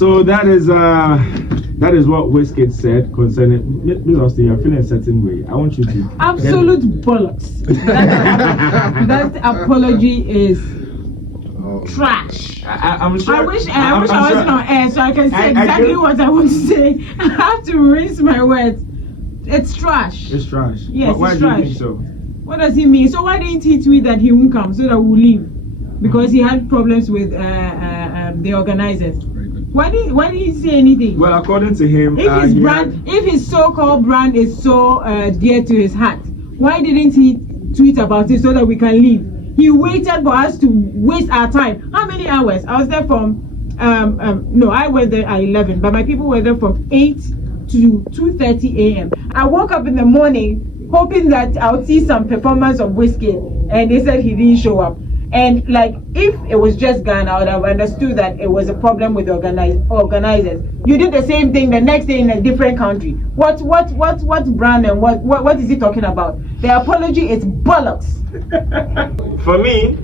So that is what Wizkid said concerning Ms. Austin. You're feeling a certain way. I want you to absolute bollocks. That apology is trash. I'm sure. I wish I wasn't on air so I can say exactly what I want to say. I have to rinse my words. It's trash. It's trash. Yes, why it's do trash. you think so? What does he mean? So why didn't he tweet that he won't come so that we'll leave? Because he had problems with the organizers. Why didn't he say anything? Well, according to him, if his so-called brand is so dear to his heart, why didn't he tweet about it so that we can leave? He waited for us to waste our time. How many hours? I was there from no, I went there at 11, but my people were there from 8 to 2:30 a.m. I woke up in the morning hoping that I'll see some performance of Wizkid, and they said he didn't show up. And like, if it was just Ghana, I would have understood that it was a problem with the organizers. You did the same thing the next day in a different country. What brand and what is he talking about? The apology is bollocks. For me,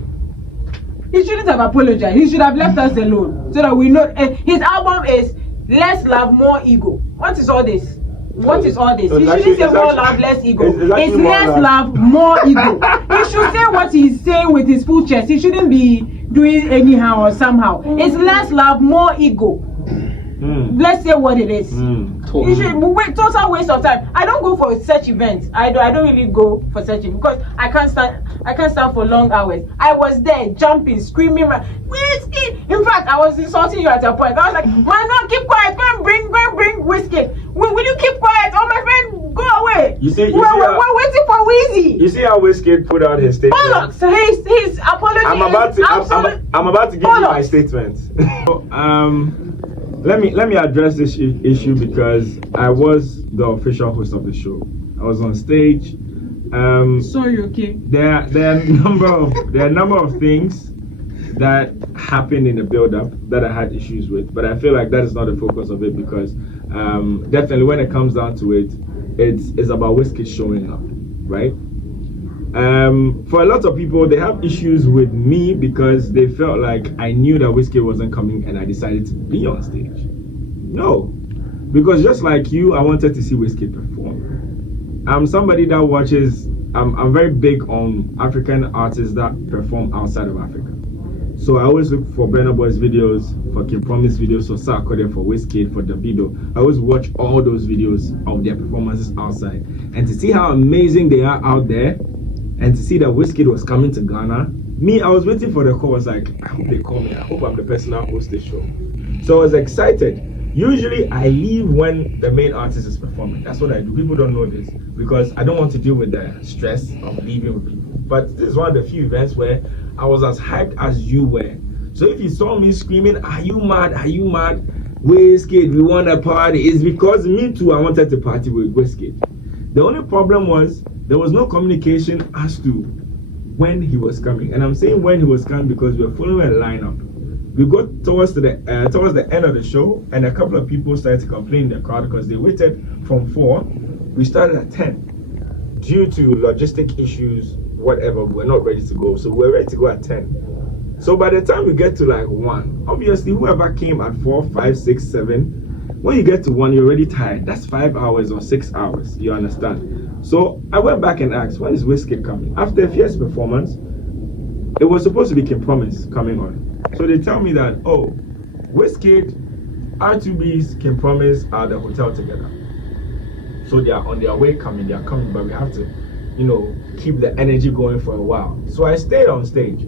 he shouldn't have apologized. He should have left us alone so that we know. His album is Less Love, More Ego. What is all this? What is all this? He shouldn't say more love, less ego. It's less love, more ego. He should say what he's saying with his full chest. He shouldn't be doing anyhow or somehow. It's less love, more ego. Let's say what it is. You should wait. Total waste of time. I don't go for such events. I don't really go for such events because I can't stand for long hours. I was there jumping, screaming, Wizkid. In fact, I was insulting you at a point. I was like, why not keep quiet? Go and bring Wizkid. Will you keep quiet? Oh, my friend, go away. We're waiting for Weezy. You see how Wizkid put out his statement? Bollocks. His apology. I'm about to give you my statement. Let me address this issue because I was the official host of the show. I was on stage. Sorry, okay. There are a number of things that happened in the build-up that I had issues with, but I feel like that is not the focus of it because definitely when it comes down to it, it's about Wizkid showing up, right? For a lot of people, they have issues with me because they felt like I knew that Wizkid wasn't coming and I decided to be on stage. No, because just like you, I wanted to see Wizkid perform. I'm somebody that watches. I'm very big on African artists that perform outside of Africa. So I always look for Burna Boy's videos, for Kim Promise videos, for Sarkodie, for Wizkid, for Davido. I always watch all those videos of their performances outside, and to see how amazing they are out there. And to see that Wizkid was coming to Ghana, I was waiting for the call. I was like, I hope they call me. I hope I'm the person that hosts the show. So I was excited. Usually I leave when the main artist is performing. That's what I do. People don't know this because I don't want to deal with the stress of leaving with people. But this is one of the few events where I was as hyped as you were. So if you saw me screaming, are you mad? Are you mad? Wizkid, we want a party. It's because me too, I wanted to party with Wizkid. The only problem was there was no communication as to when he was coming. And I'm saying when he was coming because we were following a lineup. We got towards the end of the show, and a couple of people started to complain in the crowd because they waited from 4. We started at 10. Due to logistic issues, whatever, we're not ready to go. So we're ready to go at 10. So by the time we get to like 1, obviously whoever came at 4, 5, 6, 7, when you get to 1, you're already tired. That's 5 hours or 6 hours, you understand? So I went back and asked, when is Wizkid coming? After a fierce performance, it was supposed to be Kim Promise coming on. So they tell me that, oh, Wizkid, R2B's, Kim Promise are at the hotel together. So they are on their way coming, they are coming, but we have to, keep the energy going for a while. So I stayed on stage,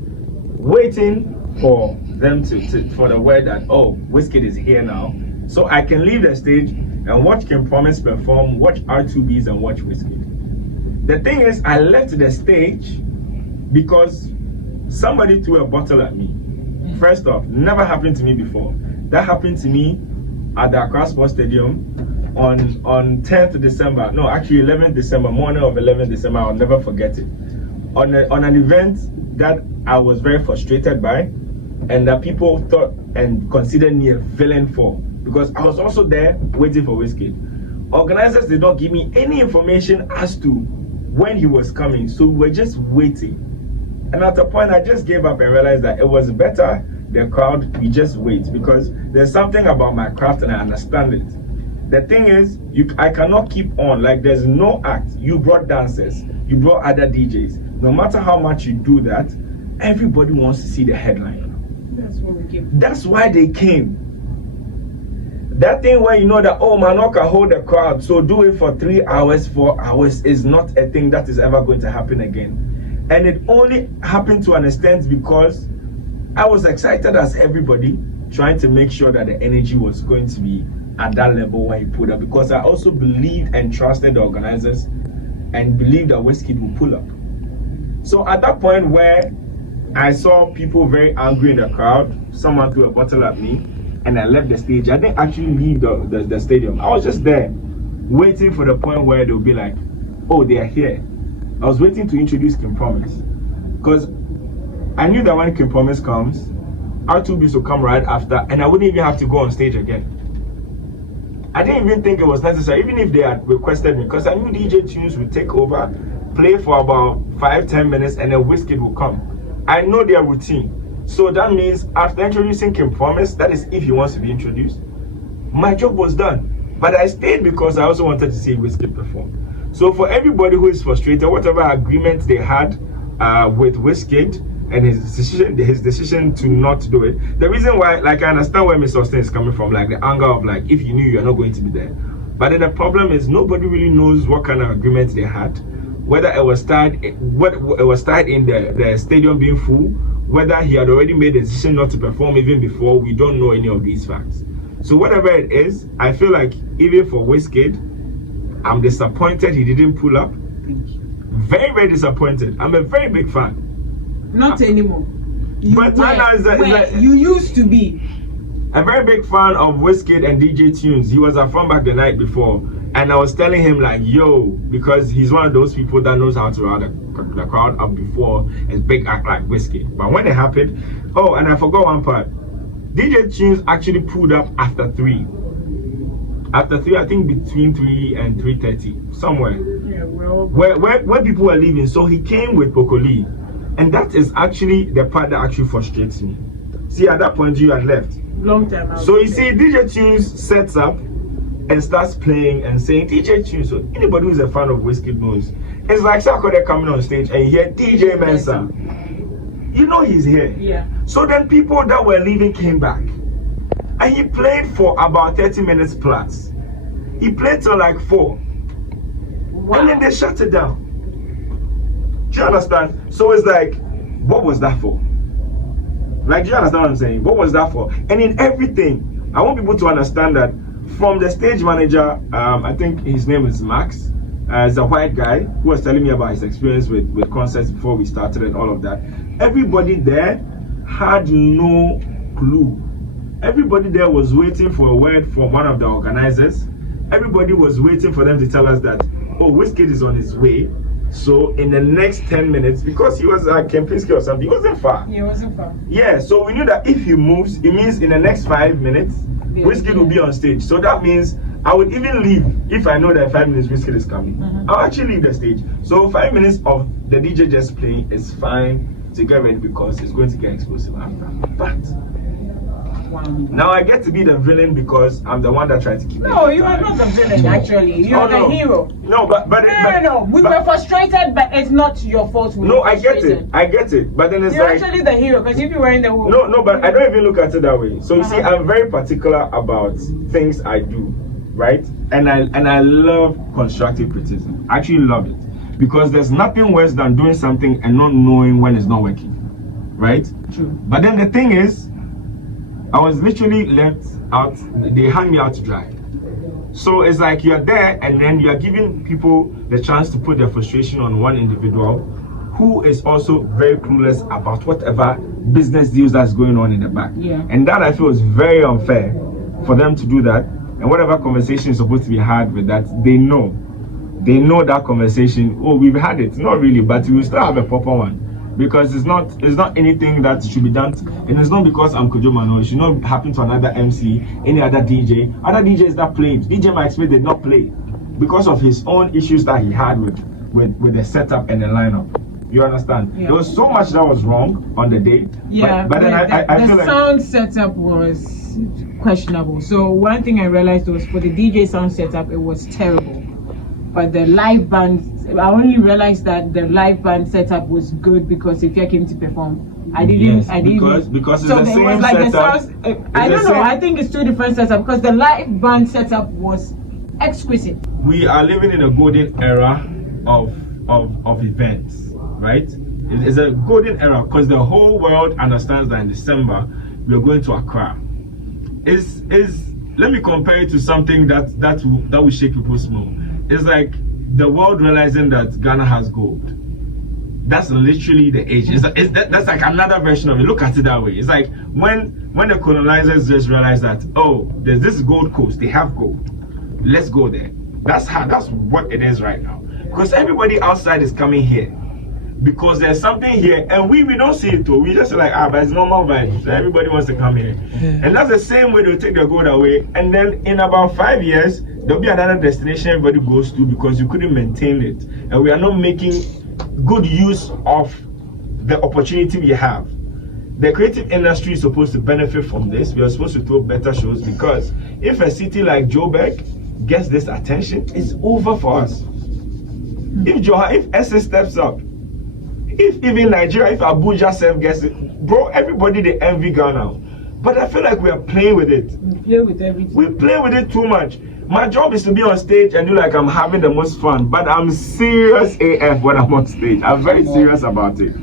waiting for them for the word that, oh, Wizkid is here now. So I can leave the stage and watch Kim Promise perform, watch R2B's and watch Wizkid. The thing is, I left the stage because somebody threw a bottle at me. First off, never happened to me before. That happened to me at the Accra Sports Stadium on 10th December. No, actually 11th December, morning of 11th December. I'll never forget it. On an event that I was very frustrated by, and that people thought and considered me a villain for, because I was also there waiting for Wizkid. Organizers did not give me any information as to when he was coming, so we were just waiting. And at a point, I just gave up and realized that it was better the crowd, we just wait, because there's something about my craft and I understand it. The thing is, I cannot keep on, like there's no act. You brought dancers, you brought other DJs. No matter how much you do that, everybody wants to see the headline. That's why they came. That thing where you know that, oh, Mano can hold the crowd, so do it for 3 hours, 4 hours is not a thing that is ever going to happen again. And it only happened to an extent because I was excited as everybody, trying to make sure that the energy was going to be at that level where he put up, because I also believed and trusted the organizers and believed that Wizkid would pull up. So at that point where I saw people very angry in the crowd, someone threw a bottle at me and I left the stage. I didn't actually leave the stadium. I was just there waiting for the point where they'll be like, oh, they are here. I was waiting to introduce King Promise, because I knew that when King Promise comes, R2Beats will come right after and I wouldn't even have to go on stage again. I didn't even think it was necessary, even if they had requested me, because I knew DJ Tunes would take over, play for about 5-10 minutes, and then Wizkid will come. I know their routine. So that means after introducing King Promise, that is if he wants to be introduced, my job was done. But I stayed because I also wanted to see Wizkid perform. So for everybody who is frustrated, whatever agreement they had with Wizkid, and his decision to not do it. The reason why, like, I understand where Mr. Austin is coming from, like the anger of like, if you knew you're not going to be there. But then the problem is nobody really knows what kind of agreement they had, whether it was tied in the stadium being full, whether he had already made a decision not to perform even before. We don't know any of these facts. So whatever it is, I feel like even for Wizkid, I'm disappointed he didn't pull up. Very, very disappointed. I'm a very big fan. Not anymore. But You used to be a very big fan of Wizkid and DJ Tunes. He was at Fun Back the night before, and I was telling him like, yo, because he's one of those people that knows how to round the crowd up before a big act like Wizkid. But when it happened, oh, and I forgot one part. DJ Tunes actually pulled up after 3. After 3, I think between 3 and 3:30, somewhere. Yeah, well, where people were leaving. So he came with Pokoli. And that is actually the part that actually frustrates me. See, at that point, you had left. Long time. So you see, DJ Tunes sets up and starts playing and saying, DJ Tunes. So anybody who's a fan of Wizkid knows. It's like Sarkodie coming on stage and you hear DJ Mensa. You know he's here. Yeah. So then people that were leaving came back. And he played for about 30 minutes plus. He played till like 4. Wow. And then they shut it down. Do you understand? So it's like, what was that for? Like, do you understand what I'm saying? What was that for? And in everything, I want people to understand that from the stage manager, I think his name is Max, as a white guy who was telling me about his experience with concerts before we started and all of that. Everybody there had no clue. Everybody there was waiting for a word from one of the organizers. Everybody was waiting for them to tell us that, oh, Wizkid is on his way. So in the next 10 minutes, because he was at Kempinski or something, he wasn't far. Yeah, it wasn't far. Yeah, so we knew that if he moves, it means in the next 5 minutes, Wizkid will be on stage. So that means I would even leave if I know that in 5 minutes Wizkid is coming. I'll actually leave the stage. So 5 minutes of the DJ just playing is fine to get ready because it's going to get explosive after. But now I get to be the villain because I'm the one that tried to keep it. No, you are not the villain actually. You are the hero. No, but no. We were frustrated, but it's not your fault. No, I get it. But then it's you're like, actually the hero because if you were in the whole. No, but I don't even look at it that way. So you see, I'm very particular about things I do, right? And I love constructive criticism. I actually love it because there's nothing worse than doing something and not knowing when it's not working, right? True. But then the thing is, I was literally left out. They hung me out to dry. So it's like you're there and then you're giving people the chance to put their frustration on one individual who is also very clueless about whatever business deals that's going on in the back. Yeah. And that I feel is very unfair for them to do that. And whatever conversation is supposed to be had with that, they know that conversation. Oh, we've had it. Not really, but we will still have a proper one. Because it's not anything that should be done, and it's not because I'm Kojo Mano. It should not happen to another MC, any other DJ. Other DJs that played. DJ Mike Smith did not play because of his own issues that he had with the setup and the lineup. You understand? There was so much that was wrong on the day. Yeah, but then I feel the sound setup was questionable. So one thing I realized was for the DJ sound setup, it was terrible. But the live band, I only realized that the live band setup was good because if you came to perform, I didn't. Because it's so the same it was like setup. the sounds. I don't know. I think it's two different setups because the live band setup was exquisite. We are living in a golden era of events, right? It's a golden era because the whole world understands that in December we are going to Accra. Let me compare it to something that will shake people's mood. It's like the world realizing that Ghana has gold. That's literally the age. That's like another version of it. Look at it that way. It's like when the colonizers just realized that, oh, there's this Gold Coast, they have gold. Let's go there. That's what it is right now. Because everybody outside is coming here. Because there's something here and we don't see it though. We just like, but it's normal vibes. So everybody wants to come here. Yeah. And that's the same way they'll take the gold away. And then in about 5 years, there'll be another destination everybody goes to because you couldn't maintain it. And we are not making good use of the opportunity we have. The creative industry is supposed to benefit from this. We are supposed to throw better shows because if a city like Joburg gets this attention, it's over for us. If SA steps up, if even Nigeria, if Abuja self gets it, bro, everybody they envy Ghana. But I feel like we are playing with it. We play with everything. We play with it too much. My job is to be on stage and do like I'm having the most fun, but I'm serious AF when I'm on stage. I'm very serious about it.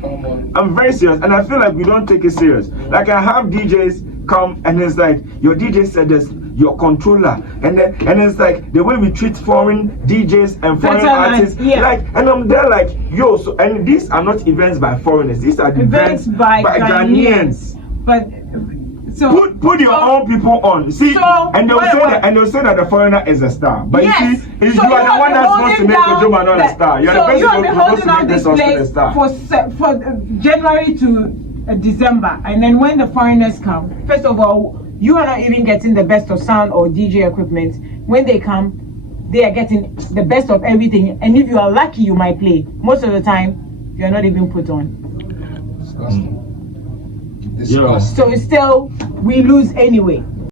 I'm very serious, and I feel like we don't take it serious. Like I have DJs come and it's like your DJ said this, your controller, and it's like the way we treat foreign DJs and foreign artists. Yeah. Like, and I'm there like, yo, so and these are not events by foreigners, these are events by Ghanaians. But so put your own people on. See, and they'll say that the foreigner is a star. But yes, you see, you are the one that's supposed to make Ojoma not a star. You're the person who's supposed to make this person a star. For January to December, and then when the foreigners come, first of all, you are not even getting the best of sound or DJ equipment. When they come, they are getting the best of everything. And if you are lucky, you might play. Most of the time, you are not even put on. Disgusting. So still, we lose anyway.